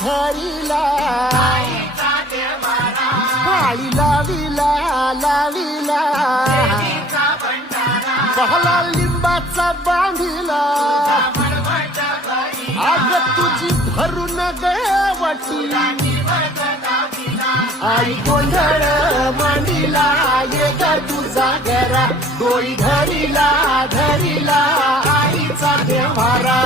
धरिला पाळी लाविला लाविला बहला लिंबाचा बांधिला आग तुझी भरून गवटी आई गोंधळ मांडिला ये ग तुझा घरा डोळी धरिला धरिला आईचा देवारा